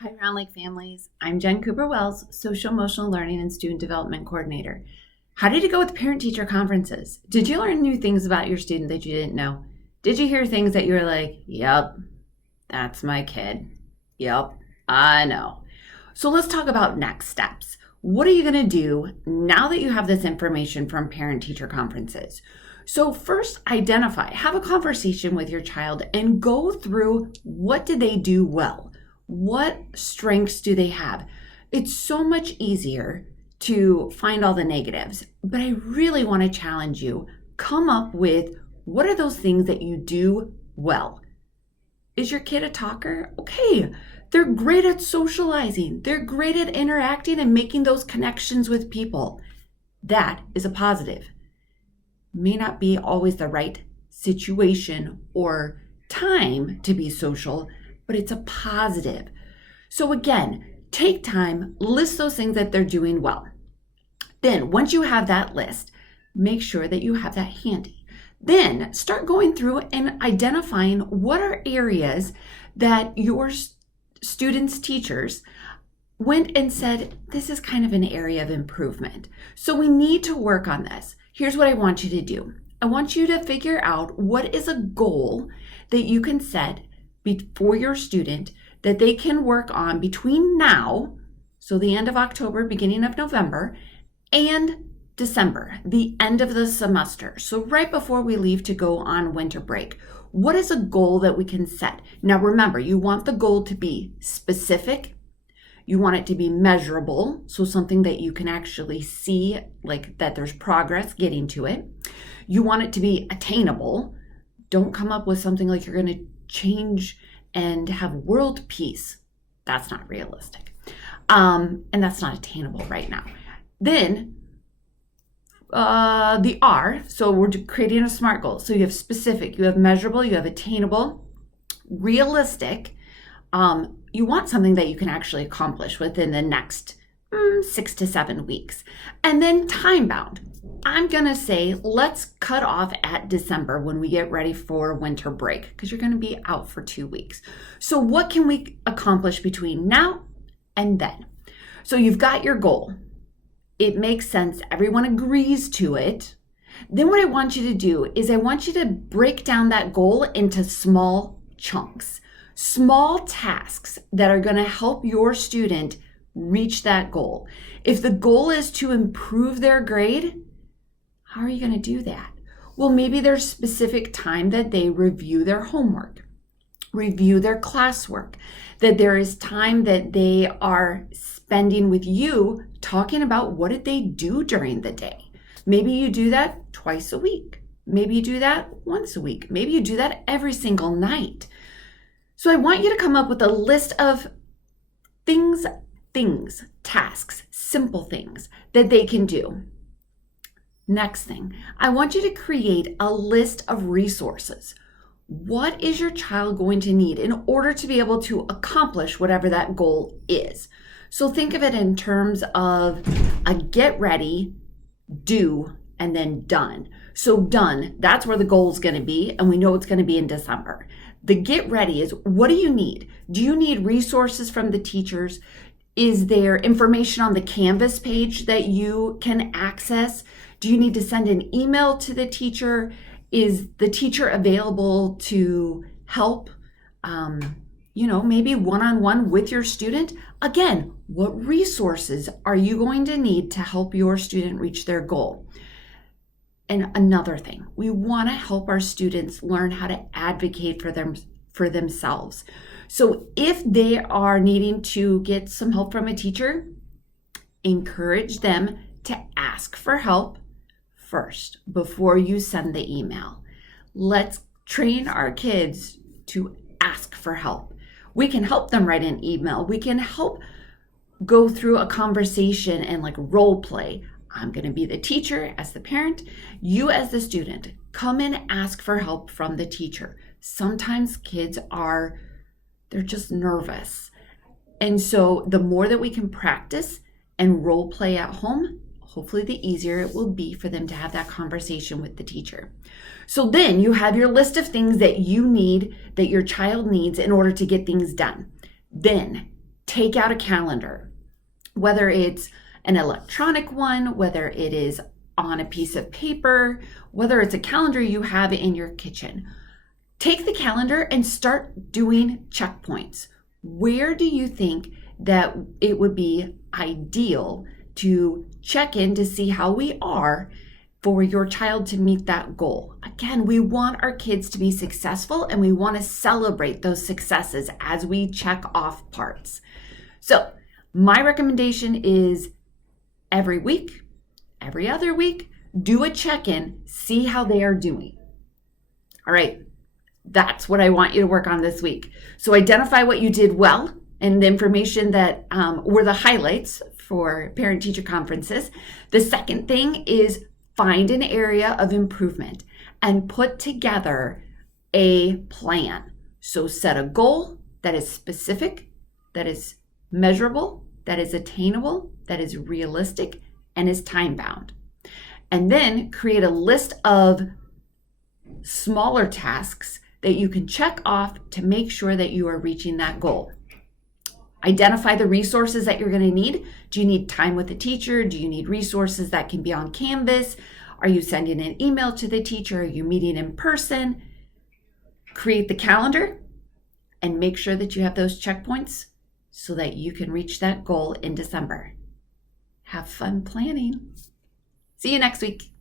Hi, Round Lake families. I'm Jen Cooper Wells, Social Emotional Learning and Student Development Coordinator. How did it go with parent teacher conferences? Did you learn new things about your student that you didn't know? Did you hear things that you were like, yep, that's my kid? Yep, I know. So let's talk about next steps. What are you going to do now that you have this information from parent teacher conferences? So first, have a conversation with your child and go through what did they do well? What strengths do they have? It's so much easier to find all the negatives, but I really want to challenge you. Come up with what are those things that you do well? Is your kid a talker? Okay, they're great at socializing. They're great at interacting and making those connections with people. That is a positive. May not be always the right situation or time to be social, but it's a positive. So again, take time, list those things that they're doing well. Then once you have that list, make sure that you have that handy. Then start going through and identifying what are areas that your students' teachers went and said, this is kind of an area of improvement. So we need to work on this. Here's what I want you to do. I want you to figure out what is a goal that you can set for your student that they can work on between now, so the end of October, beginning of November, and December, the end of the semester. So right before we leave to go on winter break, what is a goal that we can set? Now remember, you want the goal to be specific. You want it to be measurable, so something that you can actually see, like that there's progress getting to it. You want it to be attainable. Don't come up with something like you're going to change and have world peace. That's not realistic. And that's not attainable right now. Then the R, so we're creating a SMART goal. So you have specific, you have measurable, you have attainable, realistic. You want something that you can actually accomplish within the next 6 to 7 weeks. And then time bound. I'm going to say, let's cut off at December when we get ready for winter break, because you're going to be out for 2 weeks. So what can we accomplish between now and then? So you've got your goal. It makes sense. Everyone agrees to it. Then what I want you to do is I want you to break down that goal into small chunks, small tasks that are going to help your student reach that goal. If the goal is to improve their grade, how are you going to do that? Well, maybe there's specific time that they review their homework, review their classwork, that there is time that they are spending with you talking about what did they do during the day. Maybe you do that twice a week. Maybe you do that once a week. Maybe you do that every single night. So I want you to come up with a list of things, tasks, simple things that they can do. Next thing, I want you to create a list of resources. What is your child going to need in order to be able to accomplish whatever that goal is? So think of it in terms of a get ready, do, and then done. So done, that's where the goal is going to be, and we know it's going to be in December. The get ready is, what do you need? Do you need resources from the teachers? Is there information on the Canvas page that you can access? Do you need to send an email to the teacher? Is the teacher available to help, maybe one-on-one with your student? Again, what resources are you going to need to help your student reach their goal? And another thing, we want to help our students learn how to advocate for themselves. So if they are needing to get some help from a teacher, encourage them to ask for help first before you send the email. Let's train our kids to ask for help. We can help them write an email. We can help go through a conversation and like role play. I'm going to be the teacher as the parent. You as the student, come and ask for help from the teacher. Sometimes kids they're just nervous. And so the more that we can practice and role play at home, hopefully the easier it will be for them to have that conversation with the teacher. So then you have your list of things that you need, that your child needs in order to get things done. Then take out a calendar, whether it's an electronic one, whether it is on a piece of paper, whether it's a calendar you have in your kitchen. Take the calendar and start doing checkpoints. Where do you think that it would be ideal to check in to see how we are for your child to meet that goal? Again, we want our kids to be successful and we want to celebrate those successes as we check off parts. So my recommendation is every week, every other week, do a check-in, see how they are doing. All right, that's what I want you to work on this week. So identify what you did well and the information that were the highlights for parent-teacher conferences. The second thing is find an area of improvement and put together a plan. So set a goal that is specific, that is measurable, that is attainable, that is realistic, and is time-bound. And then create a list of smaller tasks that you can check off to make sure that you are reaching that goal. Identify the resources that you're going to need. Do you need time with the teacher? Do you need resources that can be on Canvas? Are you sending an email to the teacher? Are you meeting in person? Create the calendar and make sure that you have those checkpoints so that you can reach that goal in December. Have fun planning. See you next week.